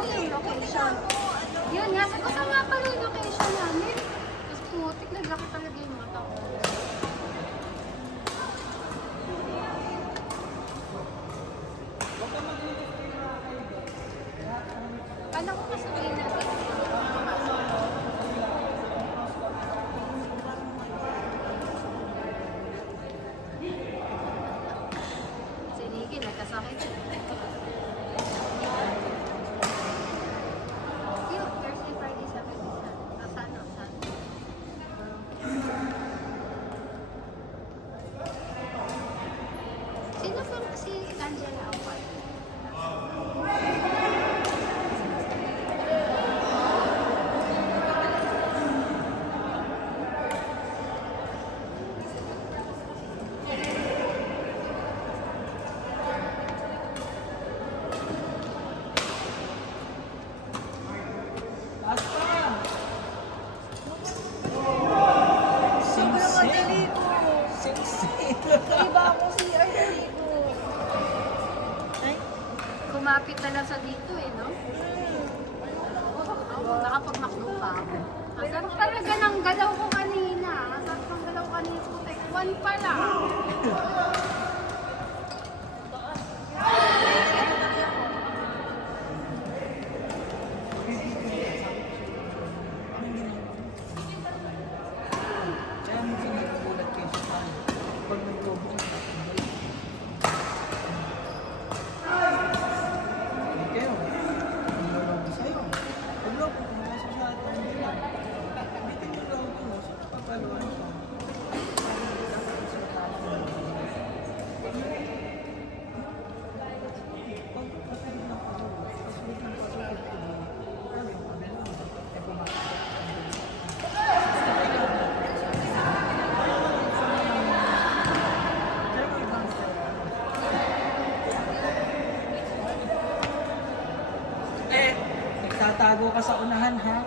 mo yung location. Yun nga, sabi ko sa nga pala yung location namin. Tapos putik, naglaki talaga yung mata ko. Kala ko kasabihin natin. Sige, nagkasakit. Thursday, Friday, Saturday, Sunday. Sino po si Angela Awad? Kumapit na lang sa dito eh, no? Oo, nakapag-makdo pa ako. Hanggang talaga ng galaw ko kanina. Hanggang ng galaw ko kanina, putek. 1 pa lang. Tatago ka sa unahan, ha?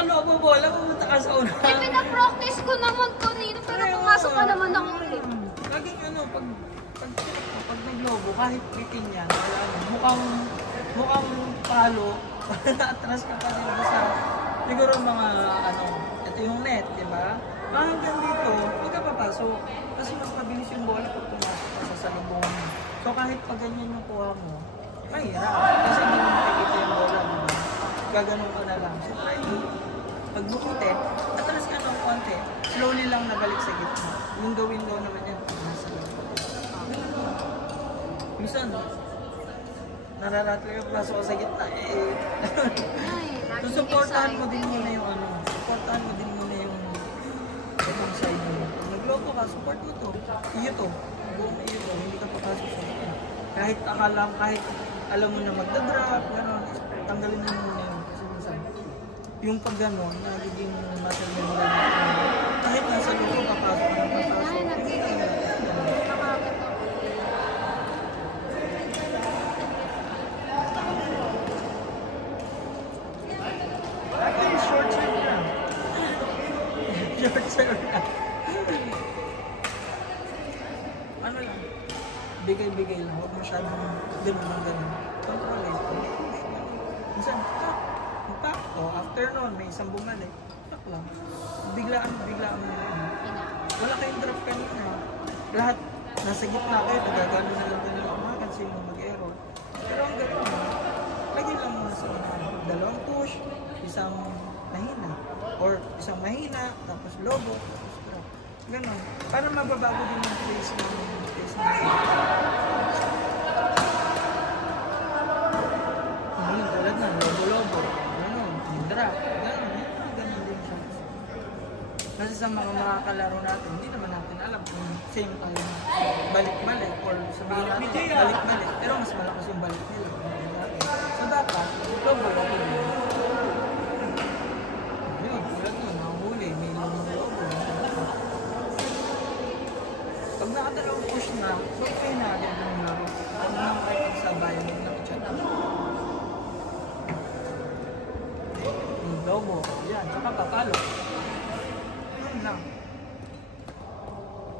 Ano ako, bola? Pumunta ka sa unahan. Eh, pinapractice ko naman kanina, pero pumasok pa naman ako rin. Laging ano, pag naglobo, kahit bitin yan, wala ano, mukhang palo, atras ka pa rin sa, siguro mga, ano, ito yung net, di ba? Hanggang dito, huwag ka papasok. Kasi mas mabilis yung bola pag pumasok ka sa salubong. So kahit pag ganyan yung kuha mo, mahirap. Kasi hindi mo makikita yung bola, di ba? Gaganon ka na lang. So try mo. Pag bukitin, atras ka ng konti, slowly lang nabalik sa gitna. Window naman yan. Minsan, nararatlo yung braso ko sa gitna. So supportahan mo din muna yung ano. Supportahan mo din muna yung itong side mo. Pag naglobo ka, support mo to. Iyo to. Buong iyo to. Hindi ka papasok sa gitna. Kahit kahit alam mo na magdadrop, gano'n, tanggalin mo muna yun. Kasi minsan, yung pag gano'n, nagiging muscle memory na kahit nasa luto, papasok ka ng papasok. Ay, nagiging. Actually, short serve na. Short serve na. Ano lang, bigay-bigay lang. Huwag masyadong gano'n. Control it. Minsan, tak. O, after nun, may isang bumalik. Tak lang. Biglaan mo na. Wala kayong drop kanina. Lahat, nasa gitna kayo, nagagano na lang kayo ng umakan, sino mag-error. Pero ang gano'n mo, lagi lang mo sa dalawang push, isang mahina. Or isang mahina, tapos lobo, tapos drop. Gano'n. Para mababago din yung place ng tulad na, lobo-lobo. Gano'n, yung drop. Gano'n din siya. Kasi sa mga kalaro natin, hindi naman natin alam kung same tayo balik-balik or sabihin natin balik-balik. Pero mas malakas yung balik nila. So dapat, lobo-lobo din. Yun, tulad nun, nakahuli, may lobo-lobo. Pag nakadalawang push na, okay na agad yung laro. Pag nakakay pagsabayan, may nakachat na. Yung lobo, yan, saka papalo. Lang.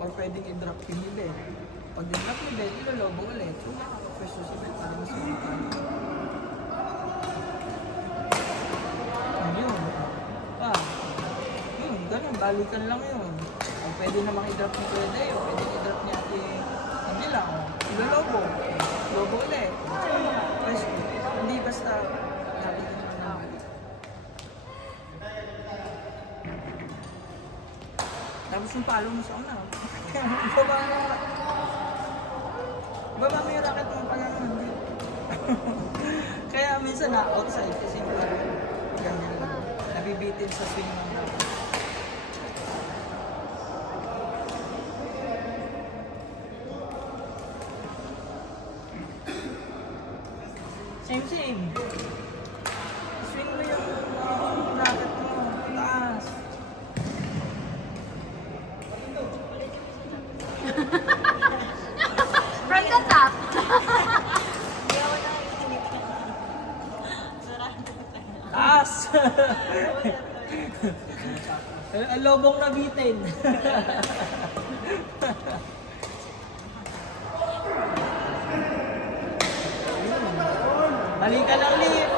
Or pwedeng i-drop yung iba. Pag dinlock ni Beth, ilolobo ulit. So, pwesto si Beth para mas magiging. Yun. Yun, ganun. Balikan lang yun. O pwede namang i-drop ni Pwede, o pwede i-drop ni Ate Angela. Ilolobo. Lobo ulit. Pwesto. Hindi basta balikan lang naman. Tapos yung palo mo sa una. Baba may racket mo pala naman. Kaya minsan na-outside kasi yung palo. Ganyan lang. Nabibitin sa swing ng racket. Same. Swing mo yung racket mo. Taas. From the top. Taas! Ang lobong nabitin. Balikan ang lift.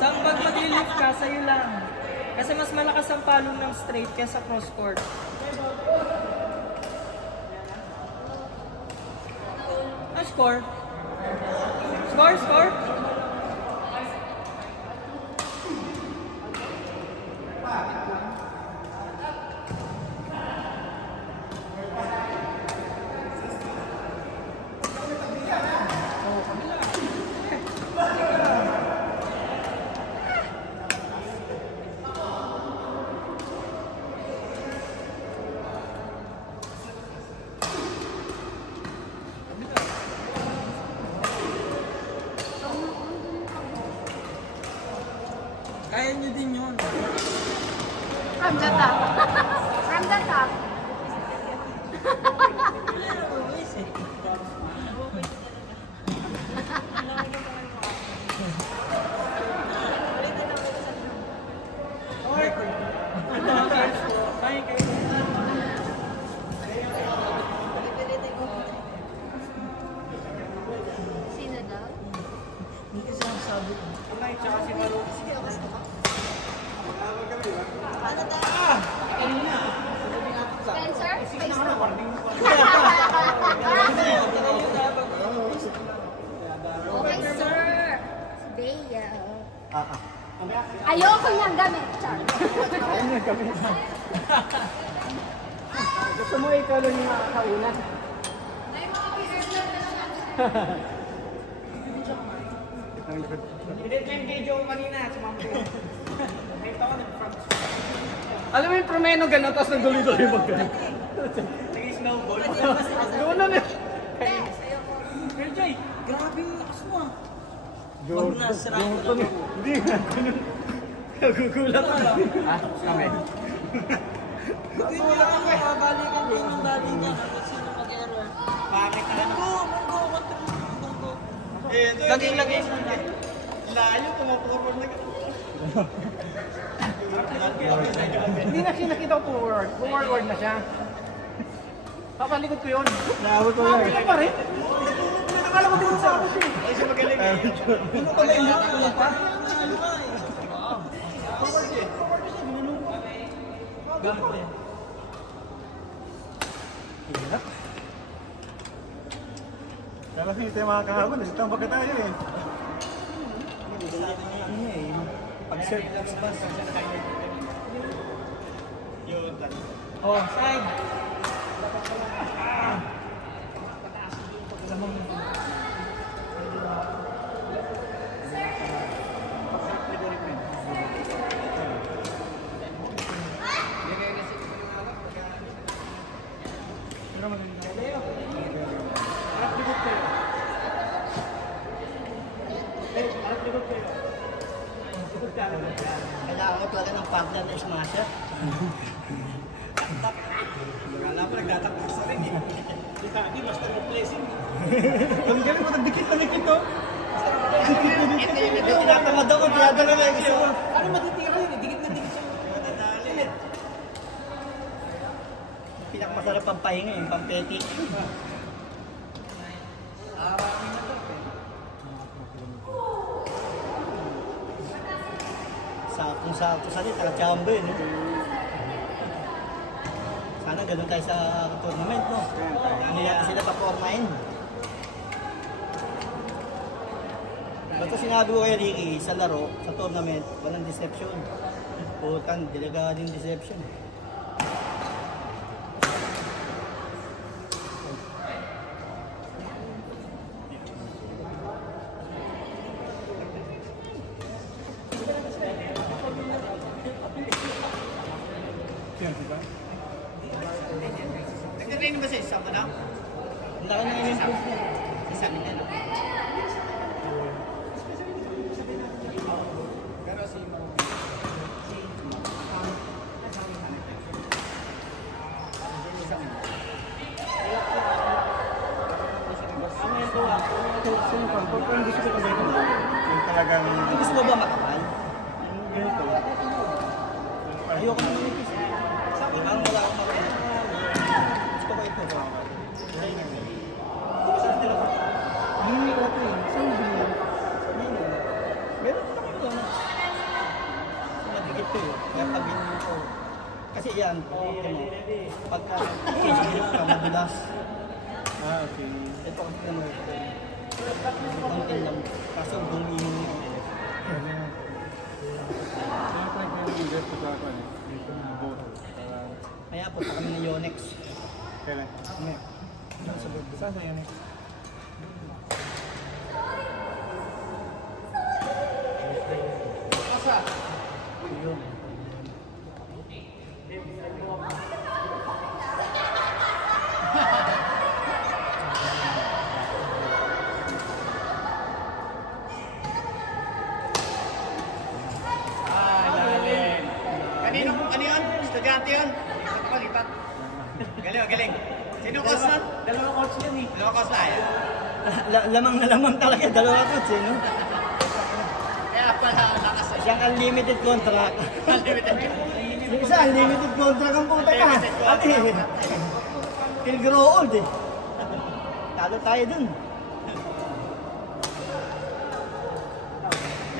Saan pag mag-lift ka, sa'yo lang. Kasi mas malakas ang palong ng straight kaysa cross court. Score. Score. Kaya nyo din yun. From the top. From the top. Sino daw? Hindi kasi ang sabi ko. Spencer? Space na. Okay, sir. Bea. Ayoko niyang gamit, Char. Gusto mo ikaw lang yung makakaunat? Edit ko yung video ko kanina, sumama ko. Nakita ko nag-front. Alam mo yung promeno gano'n, tapos nagduloy-duloy mag gano'n. Nag-snowball. Gano'n na. Pero Joy, Grabe yung lakas mo ah. Wag na, sirahin ko lang. Hindi nga, gano'n. Nagugulat ka lang. Ha? Kami. Nagugulat ako eh. Balikan din yung balikan. Kapag sino mag-error. Bakit ka na? Munggo. Laging. Layo, tumapurward na gano'n. Hindi na siya nakita ko forward. Forward na siya. Papalikod ko yun. Naabot ko lang. Nakita pa rin. Nakala ko din sa akin siya. Ay, siya magaling eh. Ano pala yung nakula pa? Forward siya. Gamit eh. Kala ko yung mga kahapon. Nasitang baka tayo eh. Pag-serve lang sa bus. Oh, side. Kailangan mo talaga ng partner na smasher. Wala mo, nagtatakbo sa ring eh. Hindi, basta replacing. Ang galing mo, nagdikit na ito. Ito yung tinatamad ako, tinadala na yung isa. Ano matitira yun? Dikit na dikit siya. Pinakma masarap pampahinga yung pampeti. Kung sa rin, taga-chamber yun. Sana ganun tayo sa tournament, no? Hindi natin sila pa-formahin. Basta sinabi ko kay Ricky, sa laro, sa tournament, walang deception. Putan, dalaga din deception. Nagtatrain ba sa isang ka na? Ang laki na in-improve mo. Isa nila na. Pero si Mo. Gusto mo ba makapal? Ayoko naman ito. Parang wala akong makapal. Gusto ko ito. Hindi ko ito eh. Saan mo bilhin? Meron ko ito. Nabigit ko eh. Kaya pag bilhin ko. Kasi yan, pagka kilip ka, madulas. Okay. Ito kasi naman ito. Konti lang. Kaso bumingin mo. Kaya po pa kami ng Yonex. Kailan? Saan sa Yonex? Yun. Kanino? Ano yun? Estudyante yun? Lipat ako, lipat. Galing, galing. Sino coach nun? Dalawang coach yun eh. Dalawang coach na yan. Lamang na lamang talaga. Dalawa coach eh, no? Kaya pala lakas na siya. Siyang unlimited contract. Unlimited. Yung isa, unlimited contract ang puta ka. Unlimited contract. Ate, till grow old eh. Talo tayo dun.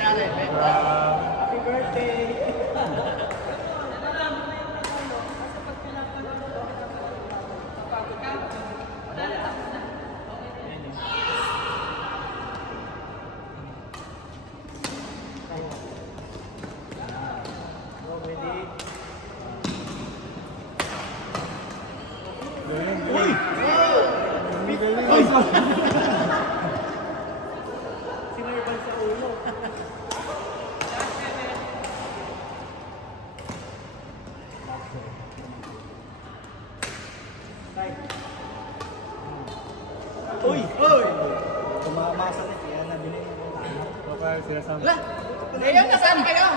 Yari, benta. Happy birthday. Uy! Uy! Tumama sa net, kaya nabili mo. Wala! Ngayon, nasaan kayo?